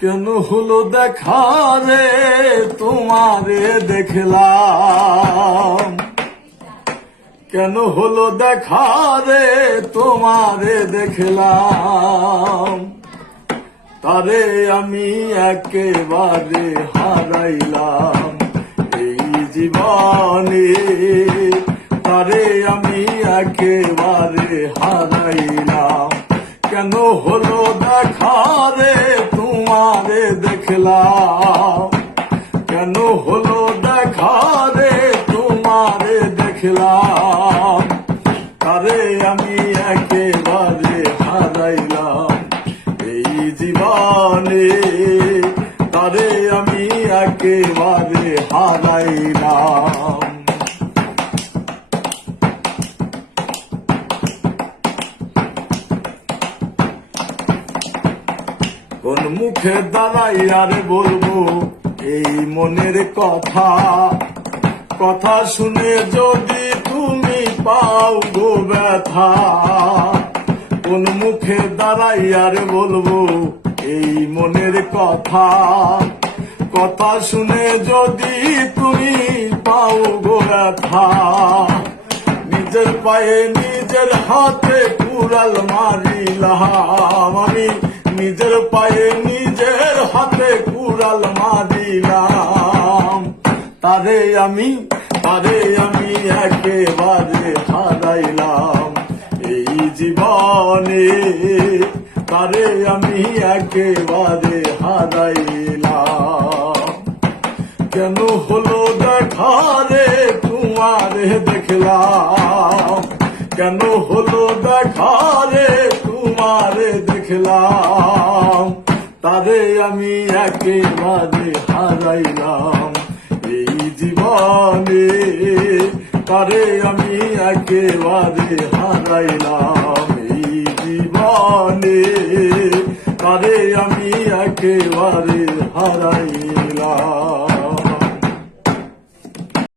কেন হলো দেখা রে তোমারে দেখলাম, কেন হলো দেখা রে তোমারে দেখলাম, তারে আমি একেবারে হারাইলাম এই জীবনে, তারে আমি একেবারে হারাইলাম। কেন হলো দেখা রে তোমারে দেখলাম, কেন হলো দেখা রে তোমারে দেখলাম, তারে আমি একেবারে হারাইলাম এই জীবনে, তারে আমি একেবারে হারাইলাম। কোন মুখে দাঁড়াই আর বলবো এই মনের কথা, কথা শুনে যদি তুমি পাও গো ব্যথা। কোন মুখে দাঁড়াই আর বলবো এই মনের কথা, কথা শুনে যদি তুমি পাও গো ব্যথা। নিজের পায়ে নিজের হাতে কুড়াল মারিলাম আমি, নিজের পায়ে নিজের হাতে কুড়াল মারিলাম, তারে আমি একেবারে হারাইলাম এই জীবনে, তারে আমি একেবারে হারাইলাম। কেন হলো দেখা রে তোমারে দেখলাম, কেন হলো দেখা রে তোমারে দেখলাম, তারে আমি একেবারে হারাইলাম এই জীবনে, তারে আমি একেবারে হারাইলাম এই জীবনে, তারে আমি একেবারে হারাইলাম।